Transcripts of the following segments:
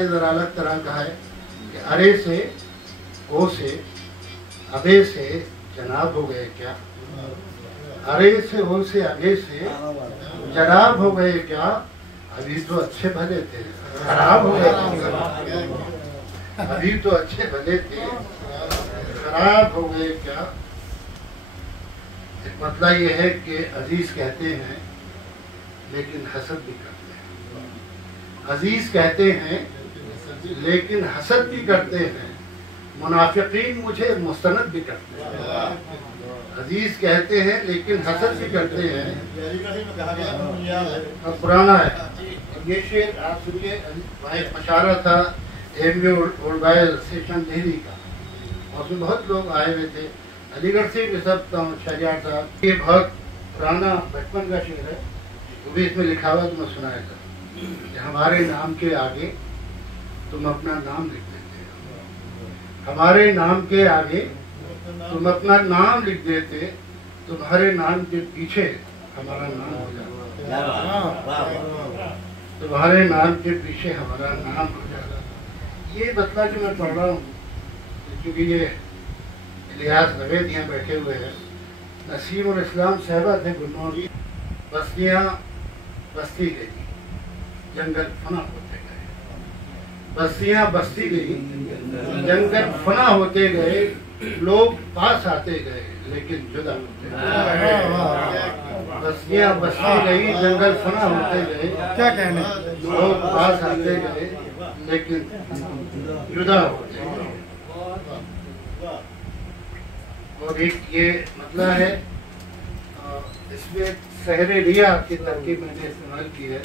जरा अलग तरह का है कि अरे से ओ से अबे से जनाब हो गए क्या, अरे से ओ से अबे से जनाब हो गए क्या, अभी तो अच्छे भले थे खराब हो गए, अभी तो अच्छे भले थे खराब हो गए क्या। एक मतलब ये है कि अजीज कहते हैं लेकिन हसद भी करते हैं, अजीज कहते हैं लेकिन हसद भी करते हैं, मुनाफिकीन मुझे मुस्तनद भी करते हैं। अजीज कहते हैं लेकिन हसद भी करते हैं। अब पुराना है ये शेर, आप सुनिए। वहाँ एक मशारा था MV old boys station Delhi का, और उसमें बहुत लोग आए हुए थे, अलीगढ़ से भी सब शहरियार था। ये बहुत पुराना बचपन का शेर है, वो भी इसमें लिखा हुआ तो मैं सुनाया था। हमारे नाम के आगे तुम अपना नाम लिख देते, हमारे नाम के आगे तुम अपना नाम लिख देते, तुम्हारे नाम के पीछे हमारा नाम हो जाता, तुम्हारे नाम के पीछे हमारा नाम हो जाता। ये बतला जो मैं पढ़ रहा हूँ, क्योंकि ये इलियास नवेद यहाँ बैठे हुए हैं, नसीम और इस्लाम साहबा थे गुन्नौर। बस्तियाँ बस्ती गई, जंगल फना होते गए, बस्तियाँ बस्ती गई, जंगल फना होते गए, लोग पास आते गए लेकिन जुदा होते गए। बस्तियाँ बस्ती गई, जंगल फना होते गए, क्या कहने, लोग पास आते गए लेकिन जुदा होते गए। और एक ये मतलब है, इसमें सहरे रिया की तरकीब मैंने इस्तेमाल की है।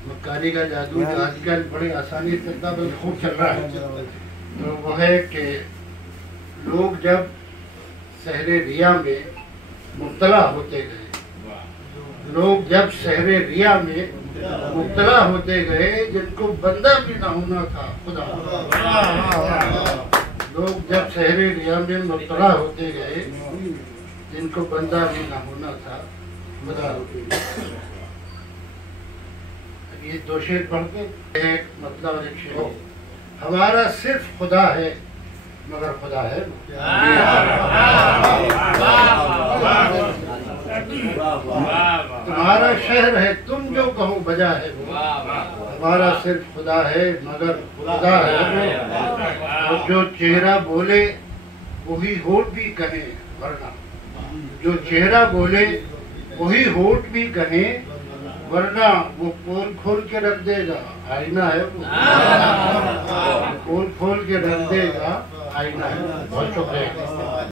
मक्कारी का जादू जो आजकल बड़े आसानी से खूब चल रहा है, तो वो है कि लोग जब सहरे रिया में मुब्तला होते गए, लोग जब सहरे रिया में मुब्तला होते गए, जिनको बंदा भी ना होना था खुदा, लोग जब सहरे रिया में मुब्तला होते गए, जिनको बंदा भी ना होना था खुदा। ये दो शेर पढ़ के एक मतलब एक शेर, हमारा सिर्फ खुदा है मगर खुदा है, तुम्हारा शहर है तुम जो कहो बजा है वो, हमारा सिर्फ खुदा है मगर खुदा है वो, और जो चेहरा बोले वही होठ भी कहे, वरना जो चेहरा बोले वही होठ भी कहे, वरना वो पोल खोल के रख देगा, आईना है वो, पोल खोल के रख देगा, आईना है। बहुत शुक्रिया।